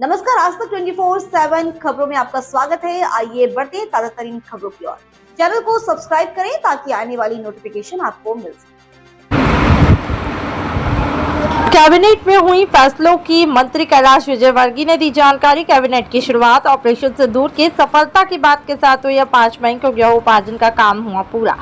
नमस्कार, आज तक 24/7 खबरों में आपका स्वागत है। आइए बढ़ते हैं ताजा तरीन खबरों की ओर। चैनल को सब्सक्राइब करें ताकि आने वाली नोटिफिकेशन आपको मिल सके। कैबिनेट में हुई फैसलों की मंत्री कैलाश विजयवर्गीय ने दी जानकारी। कैबिनेट की शुरुआत ऑपरेशन सिंदूर की सफलता की बात के साथ हुई। 5 मई को गेहूं उपार्जन का काम हुआ पूरा।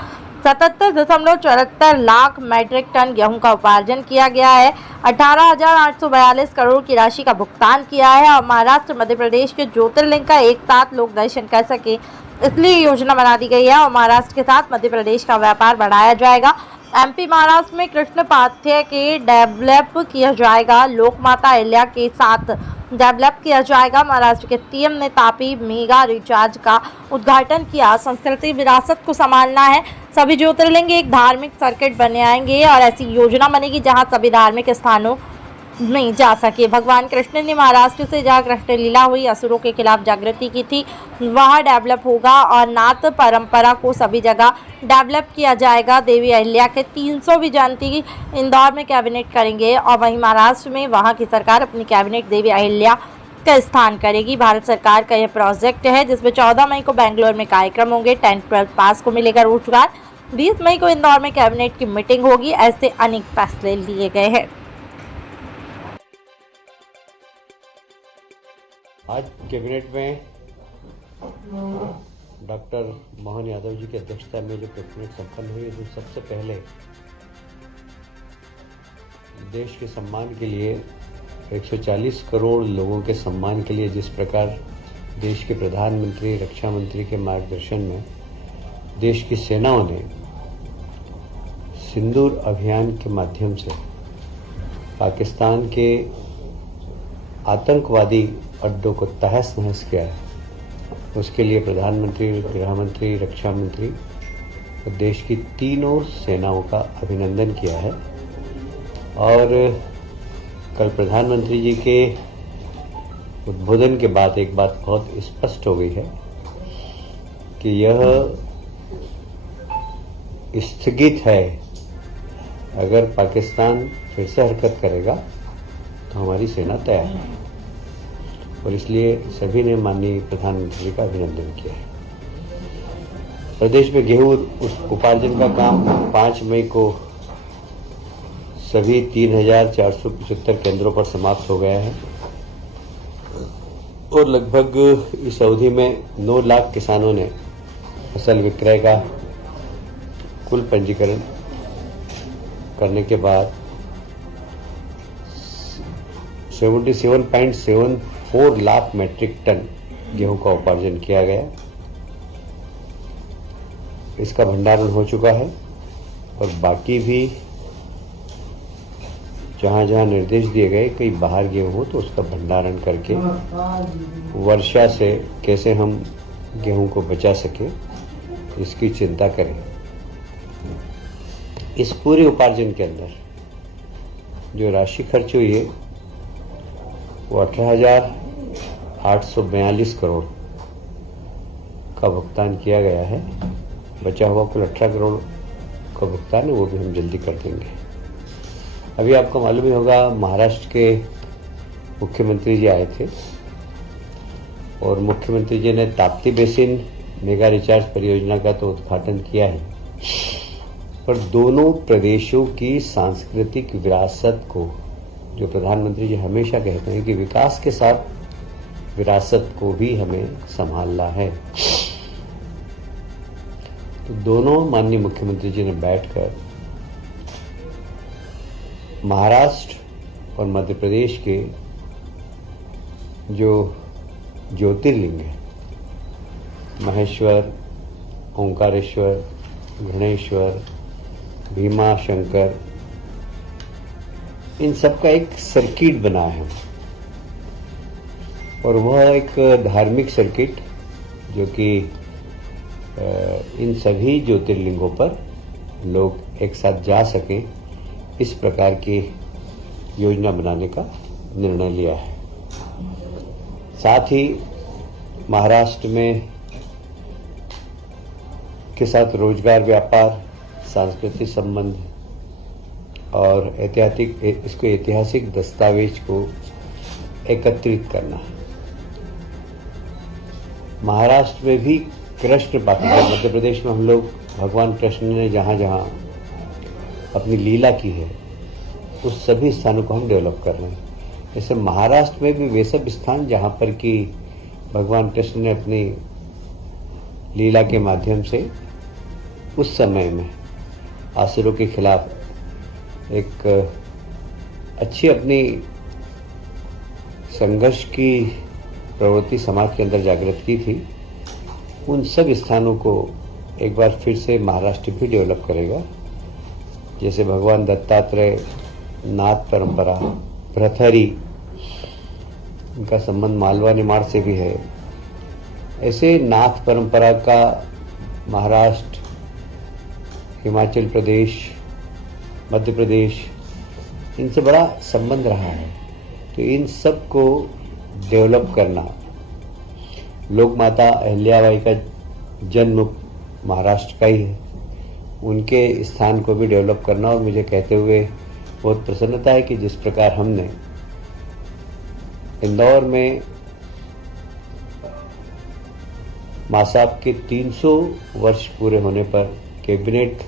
77.74 लाख मैट्रिक टन गेहूं का उपार्जन किया गया है। 18,842 करोड़ की राशि का भुगतान किया है और महाराष्ट्र मध्य प्रदेश के ज्योतिर्लिंग का एक साथ लोग दर्शन कर सके, इसलिए योजना बना दी गई है और महाराष्ट्र के साथ मध्य प्रदेश का व्यापार बढ़ाया जाएगा। एमपी महाराष्ट्र में कृष्ण पाथ्य के डेवलप किया जाएगा। लोकमाता अहिल्या के साथ डेवलप किया जाएगा। महाराष्ट्र के सीएम ने तापी मेगा रिचार्ज का उद्घाटन किया। संस्कृति विरासत को संभालना है। सभी ज्योतिर्लिंग एक धार्मिक सर्किट बने आएंगे और ऐसी योजना बनेगी जहां सभी धार्मिक स्थानों नहीं जा सके। भगवान कृष्ण ने महाराष्ट्र से जहाँ कृष्ण लीला हुई, असुरों के खिलाफ जागृति की थी, वहाँ डेवलप होगा और नाथ परंपरा को सभी जगह डेवलप किया जाएगा। देवी अहिल्या के 300वीं जयंती इंदौर में कैबिनेट करेंगे और वहीं महाराष्ट्र में वहाँ की सरकार अपनी कैबिनेट देवी अहिल्या का स्थान करेगी। भारत सरकार का यह प्रोजेक्ट है जिसमें 14 मई को बेंगलोर में कार्यक्रम होंगे। 10-12 पास को मिलेगा रोजगार। 20 मई को इंदौर में कैबिनेट की मीटिंग होगी। ऐसे अनेक फैसले लिए गए हैं। आज कैबिनेट में डॉक्टर मोहन यादव जी की अध्यक्षता में जो कैबिनेट संपन्न हुई, तो सबसे पहले देश के सम्मान के लिए 140 करोड़ लोगों के सम्मान के लिए जिस प्रकार देश के प्रधानमंत्री, रक्षा मंत्री के मार्गदर्शन में देश की सेनाओं ने सिंदूर अभियान के माध्यम से पाकिस्तान के आतंकवादी अड्डों को तहस नहस किया है, उसके लिए प्रधानमंत्री, गृह मंत्री, रक्षा मंत्री और देश की तीनों सेनाओं का अभिनंदन किया है। और कल प्रधानमंत्री जी के उद्बोधन के बाद एक बात बहुत स्पष्ट हो गई है कि यह स्थगित है। अगर पाकिस्तान फिर से हरकत करेगा तो हमारी सेना तैयार है और इसलिए सभी ने माननीय प्रधानमंत्री जी का अभिनंदन किया है। प्रदेश में गेहूं उपार्जन का काम 5 मई को सभी 3,475 केंद्रों पर समाप्त हो गया है और लगभग इस अवधि में 9 लाख किसानों ने फसल विक्रय का कुल पंजीकरण करने के बाद 77.74 लाख मैट्रिक टन गेहूं का उपार्जन किया गया। इसका भंडारण हो चुका है और बाकी भी जहां जहां निर्देश दिए गए कहीं बाहर गेहूं हो तो उसका भंडारण करके वर्षा से कैसे हम गेहूं को बचा सके इसकी चिंता करें। इस पूरे उपार्जन के अंदर जो राशि खर्च हुई है वो 18,842 करोड़ का भुगतान किया गया है। बचा हुआ कुल 18 करोड़ का भुगतान है, वो भी हम जल्दी कर देंगे। अभी आपको मालूम ही होगा, महाराष्ट्र के मुख्यमंत्री जी आए थे और मुख्यमंत्री जी ने ताप्ती बेसिन मेगा रिचार्ज परियोजना का तो उद्घाटन किया है, पर दोनों प्रदेशों की सांस्कृतिक विरासत को, जो प्रधानमंत्री जी हमेशा कहते हैं कि विकास के साथ विरासत को भी हमें संभालना है, तो दोनों माननीय मुख्यमंत्री जी ने बैठकर महाराष्ट्र और मध्य प्रदेश के जो ज्योतिर्लिंग है, महेश्वर, ओंकारेश्वर, गणेश्वर, भीमा शंकर, इन सब का एक सर्किट बना है और वह एक धार्मिक सर्किट जो कि इन सभी ज्योतिर्लिंगों पर लोग एक साथ जा सकें, इस प्रकार की योजना बनाने का निर्णय लिया है। साथ ही महाराष्ट्र में के साथ रोजगार, व्यापार, सांस्कृतिक संबंध और ऐतिहासिक दस्तावेज को एकत्रित करना। महाराष्ट्र में भी कृष्ण पाठशाला, मध्य प्रदेश में हम लोग भगवान कृष्ण ने जहाँ जहाँ अपनी लीला की है उस सभी स्थानों को हम डेवलप कर रहे हैं। जैसे महाराष्ट्र में भी वे सब स्थान जहाँ पर कि भगवान कृष्ण ने अपनी लीला के माध्यम से उस समय में असुरों के खिलाफ एक अच्छी अपनी संघर्ष की प्रवृत्ति समाज के अंदर जागृत की थी, उन सब स्थानों को एक बार फिर से महाराष्ट्र भी डेवलप करेगा। जैसे भगवान दत्तात्रेय नाथ परंपरा, भ्रथरी, उनका संबंध मालवा निमाड़ से भी है, ऐसे नाथ परंपरा का महाराष्ट्र, हिमाचल प्रदेश, मध्य प्रदेश, इनसे बड़ा संबंध रहा है। तो इन सब को डेवलप करना, लोक माता अहिल्याबाई का जन्म महाराष्ट्र का ही है, उनके स्थान को भी डेवलप करना। और मुझे कहते हुए बहुत प्रसन्नता है कि जिस प्रकार हमने इंदौर में मां साहब के 300 वर्ष पूरे होने पर कैबिनेट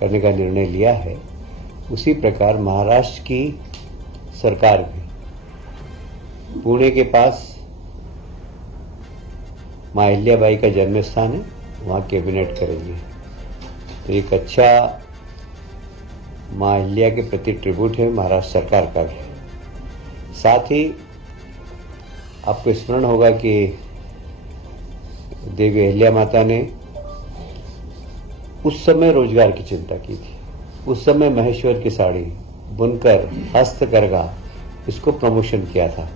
करने का निर्णय लिया है, उसी प्रकार महाराष्ट्र की सरकार भी पुणे के पास मां अहिल्याबाई का जन्म स्थान है, वहाँ कैबिनेट करेंगे। तो एक अच्छा मां अहिल्या के प्रति ट्रिब्यूट है महाराष्ट्र सरकार का भी। साथ ही आपको स्मरण होगा कि देवी अहिल्या माता ने उस समय रोजगार की चिंता की थी। उस समय महेश्वर की साड़ी, बुनकर, हस्तकरघा, इसको प्रमोशन किया था।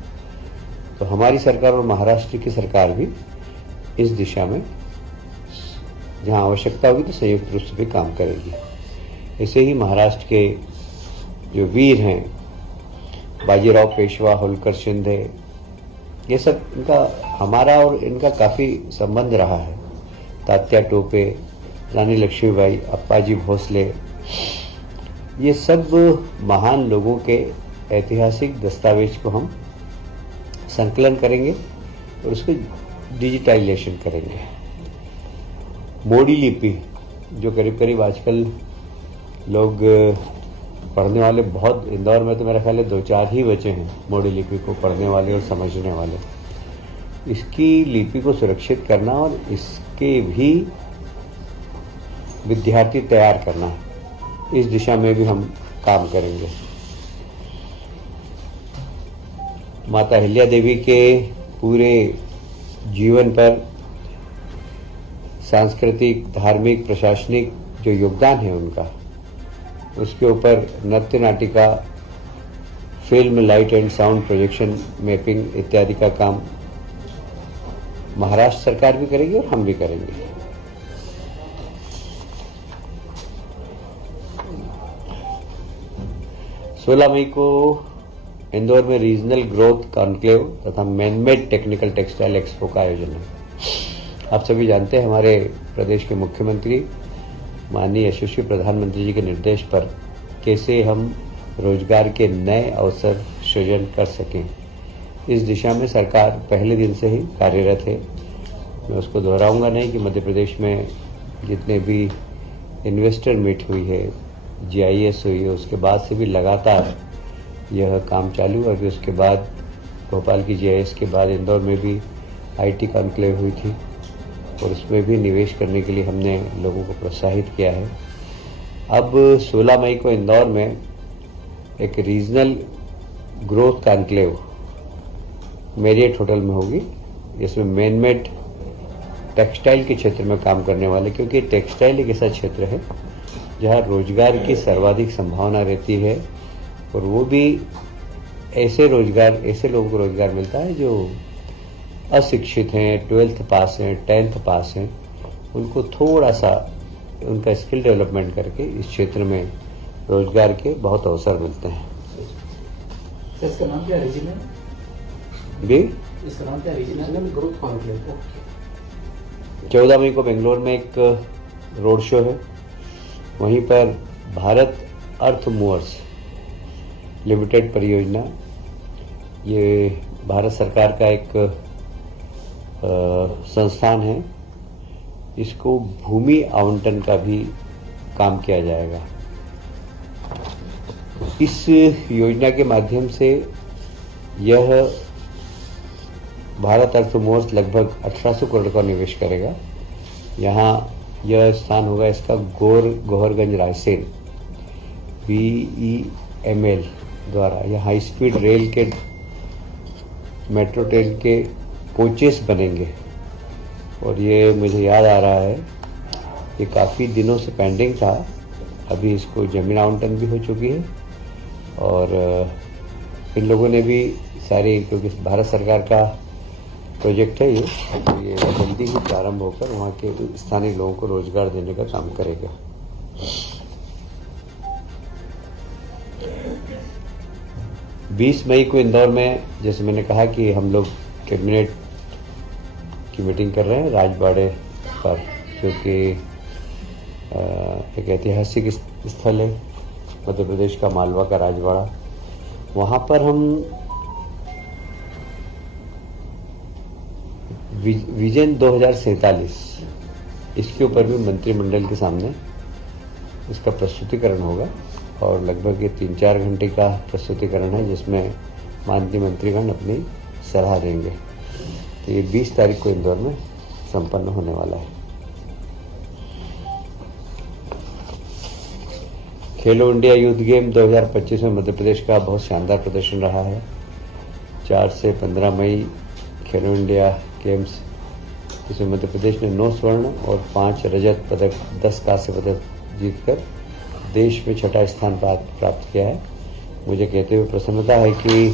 तो हमारी सरकार और महाराष्ट्र की सरकार भी इस दिशा में जहां आवश्यकता होगी तो संयुक्त रूप से भी काम करेगी। ऐसे ही महाराष्ट्र के जो वीर हैं, बाजीराव पेशवा, होलकर शिंदे, ये सब इनका हमारा और इनका काफी संबंध रहा है। तात्या टोपे, रानी लक्ष्मीबाई, अप्पाजी भोसले, ये सब महान लोगों के ऐतिहासिक दस्तावेज को हम संकलन करेंगे और उसको डिजिटाइजेशन करेंगे। मोडी लिपि जो करीब करीब आजकल लोग पढ़ने वाले बहुत, इंदौर में तो मेरा ख्याल है 2-4 ही बचे हैं मोडी लिपि को पढ़ने वाले और समझने वाले। इसकी लिपि को सुरक्षित करना और इसके भी विद्यार्थी तैयार करना, इस दिशा में भी हम काम करेंगे। माता अहिल्या देवी के पूरे जीवन पर सांस्कृतिक, धार्मिक, प्रशासनिक जो योगदान है उनका, उसके ऊपर नृत्य नाटिका, film, light and sound projection, mapping इत्यादि का काम महाराष्ट्र सरकार भी करेगी और हम भी करेंगे। 16 मई को इंदौर में रीजनल ग्रोथ कॉन्क्लेव तथा मैनमेड टेक्निकल टेक्सटाइल एक्सपो का आयोजन है। आप सभी जानते हैं हमारे प्रदेश के मुख्यमंत्री माननीय यशस्वी प्रधानमंत्री जी के निर्देश पर कैसे हम रोजगार के नए अवसर सृजन कर सकें, इस दिशा में सरकार पहले दिन से ही कार्यरत है। मैं उसको दोहराऊंगा नहीं कि मध्य प्रदेश में जितने भी इन्वेस्टर मीट हुई है, GIS हुई है, उसके बाद से भी लगातार यह काम चालू है। अभी उसके बाद भोपाल की GIS के बाद इंदौर में भी IT कॉन्क्लेव हुई थी और उसमें भी निवेश करने के लिए हमने लोगों को प्रोत्साहित किया है। अब 16 मई को इंदौर में एक regional growth conclave Marriott hotel में होगी, जिसमें मैनमेड टेक्सटाइल के क्षेत्र में काम करने वाले, क्योंकि टेक्सटाइल एक ऐसा क्षेत्र है जहाँ रोजगार की सर्वाधिक संभावना रहती है और वो भी ऐसे लोगों को रोजगार मिलता है जो अशिक्षित हैं, 12th पास हैं, 10th पास हैं। उनको थोड़ा सा उनका स्किल डेवलपमेंट करके इस क्षेत्र में रोजगार के बहुत अवसर मिलते हैं। इसका नाम क्या है? जी, इसका नाम क्या है? Growth conclave. 14 मई को बेंगलोर में एक रोड शो है, वहीं पर भारत अर्थ मूवर्स लिमिटेड परियोजना, ये भारत सरकार का एक संस्थान है, इसको भूमि आवंटन का भी काम किया जाएगा। इस योजना के माध्यम से यह भारत अर्थमोर्स लगभग 1800 करोड़ का निवेश करेगा। यहाँ यह स्थान होगा इसका गोहरगंज रायसेन BEML द्वारा। यह हाई स्पीड रेल के मेट्रो ट्रेन के कोचेस बनेंगे और ये मुझे याद आ रहा है ये काफ़ी दिनों से पेंडिंग था। अभी इसको जमीन आवंटन भी हो चुकी है और इन लोगों ने भी सारी, क्योंकि भारत सरकार का प्रोजेक्ट है ये जल्दी ही प्रारंभ होकर वहाँ के स्थानीय लोगों को रोजगार देने का काम करेगा। बीस मई को इंदौर में, जैसे मैंने कहा कि हम लोग कैबिनेट की मीटिंग कर रहे हैं राजवाड़े पर, क्योंकि एक ऐतिहासिक स्थल है मध्य प्रदेश का मालवा का राजवाड़ा। वहाँ पर हम विजन 2047 इसके ऊपर भी मंत्रिमंडल के सामने इसका प्रस्तुतिकरण होगा और लगभग ये 3-4 घंटे का प्रस्तुतिकरण है जिसमें माननीय मंत्रीगण अपनी सलाह देंगे। तो ये 20 तारीख को इंदौर में संपन्न होने वाला है। खेलो इंडिया यूथ गेम 2025 में मध्य प्रदेश का बहुत शानदार प्रदर्शन रहा है। 4 से 15 मई खेलो इंडिया गेम्स, जिसमें मध्य प्रदेश ने 9 स्वर्ण और 5 रजत पदक, 10 कांस्य पदक जीतकर देश में 6ठा स्थान प्राप्त किया है। मुझे कहते हुए प्रसन्नता है कि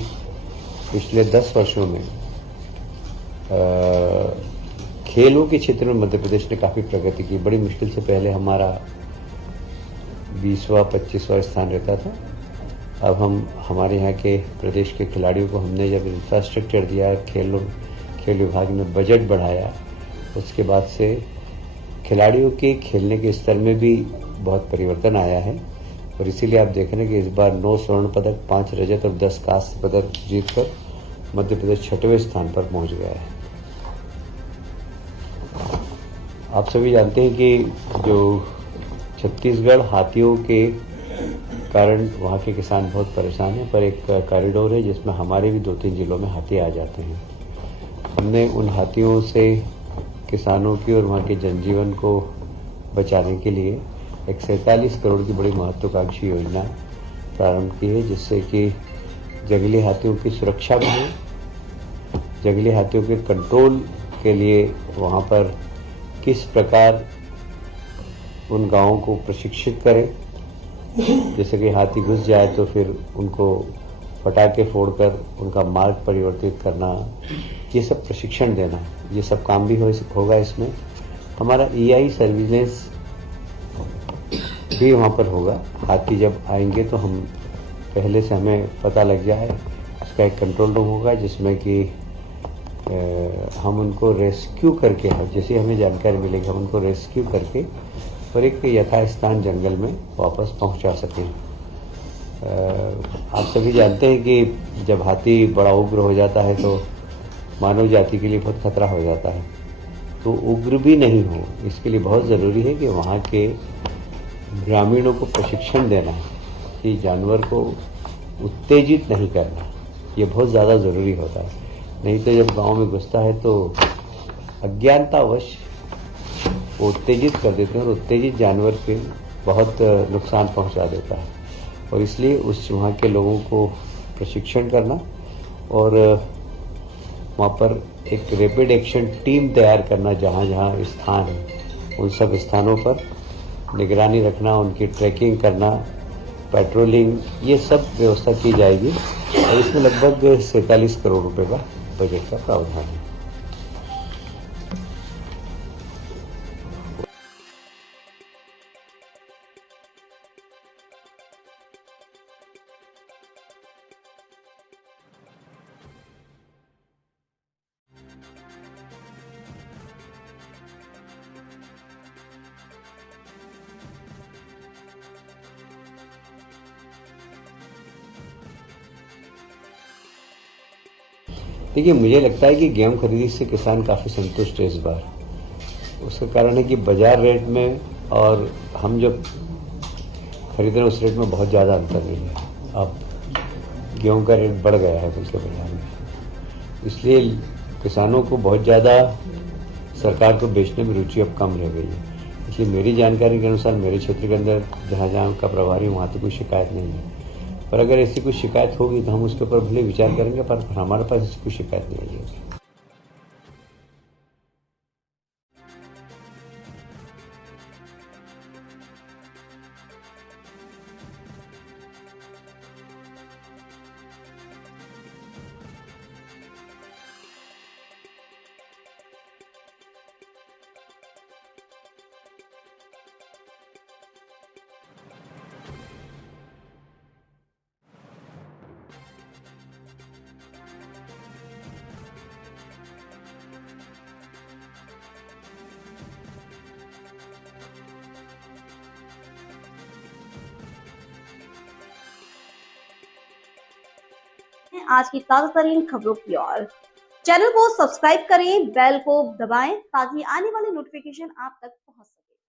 पिछले 10 वर्षों में खेलों के क्षेत्र में मध्य प्रदेश ने काफ़ी प्रगति की। बड़ी मुश्किल से पहले हमारा 20वां 25वां स्थान रहता था। अब हमारे यहाँ के प्रदेश के खिलाड़ियों को हमने जब इंफ्रास्ट्रक्चर दिया, खेल विभाग ने बजट बढ़ाया, उसके बाद से खिलाड़ियों के खेलने के स्तर में भी बहुत परिवर्तन आया है और इसीलिए आप देख रहे हैं कि इस बार 9 स्वर्ण पदक, 5 रजत और 10 कांस्य पदक जीतकर मध्य प्रदेश 6वें स्थान पर पहुंच गया है। आप सभी जानते हैं कि जो छत्तीसगढ़ हाथियों के कारण वहाँ के किसान बहुत परेशान हैं, पर एक कॉरिडोर है जिसमें हमारे भी 2-3 जिलों में हाथी आ जाते हैं। हमने उन हाथियों से किसानों की और वहाँ के जनजीवन को बचाने के लिए एक 47 करोड़ की बड़ी महत्वाकांक्षी योजना प्रारंभ की है, जिससे कि जंगली हाथियों की सुरक्षा भी हो, जंगली हाथियों के कंट्रोल के लिए वहाँ पर किस प्रकार उन गांवों को प्रशिक्षित करें, जैसे कि हाथी घुस जाए तो फिर उनको पटाखे फोड़कर उनका मार्ग परिवर्तित करना, ये सब प्रशिक्षण देना, ये सब काम भी होगा इसमें। हमारा EI सर्विलेंस भी वहाँ पर होगा। हाथी जब आएंगे तो हम पहले से हमें पता लग जाए, उसका एक कंट्रोल रूम होगा जिसमें कि हम उनको रेस्क्यू करके, जैसे हमें जानकारी मिलेगी हम उनको रेस्क्यू करके और एक यथास्थान जंगल में वापस पहुंचा सकें। आप सभी जानते हैं कि जब हाथी बड़ा उग्र हो जाता है तो मानव जाति के लिए बहुत खतरा हो जाता है। तो उग्र भी नहीं हो, इसके लिए बहुत ज़रूरी है कि वहाँ के ग्रामीणों को प्रशिक्षण देना कि जानवर को उत्तेजित नहीं करना, ये बहुत ज़्यादा ज़रूरी होता है। नहीं तो जब गांव में घुसता है तो अज्ञानतावश वो उत्तेजित कर देते हैं और उत्तेजित जानवर के बहुत नुकसान पहुंचा देता है। और इसलिए वहाँ के लोगों को प्रशिक्षण करना और वहाँ पर एक रैपिड एक्शन टीम तैयार करना, जहाँ जहाँ स्थान है उन सब स्थानों पर निगरानी रखना, उनकी ट्रैकिंग करना, पेट्रोलिंग, ये सब व्यवस्था की जाएगी और इसमें लगभग 47 करोड़ रुपए का बजट का प्रावधान है। देखिए, मुझे लगता है कि गेहूं खरीदी से किसान काफ़ी संतुष्ट है इस बार। उसका कारण है कि बाजार रेट में और हम जब खरीद रहे हैं उस रेट में बहुत ज़्यादा अंतर नहीं है। अब गेहूं का रेट बढ़ गया है कुछ बाजार में, इसलिए किसानों को बहुत ज़्यादा सरकार को बेचने में रुचि अब कम रह गई है। इसलिए मेरी जानकारी के अनुसार मेरे क्षेत्र के अंदर जहाँ जहाँ का प्रभारी वहाँ तो कोई शिकायत नहीं है। पर अगर ऐसी कोई शिकायत होगी तो हम उसके ऊपर भले विचार करेंगे, पर हमारे पास ऐसी कोई शिकायत नहीं आई है। आज की ताजा तरीन खबरों की ओर चैनल को सब्सक्राइब करें, बेल को दबाएं ताकि आने वाली नोटिफिकेशन आप तक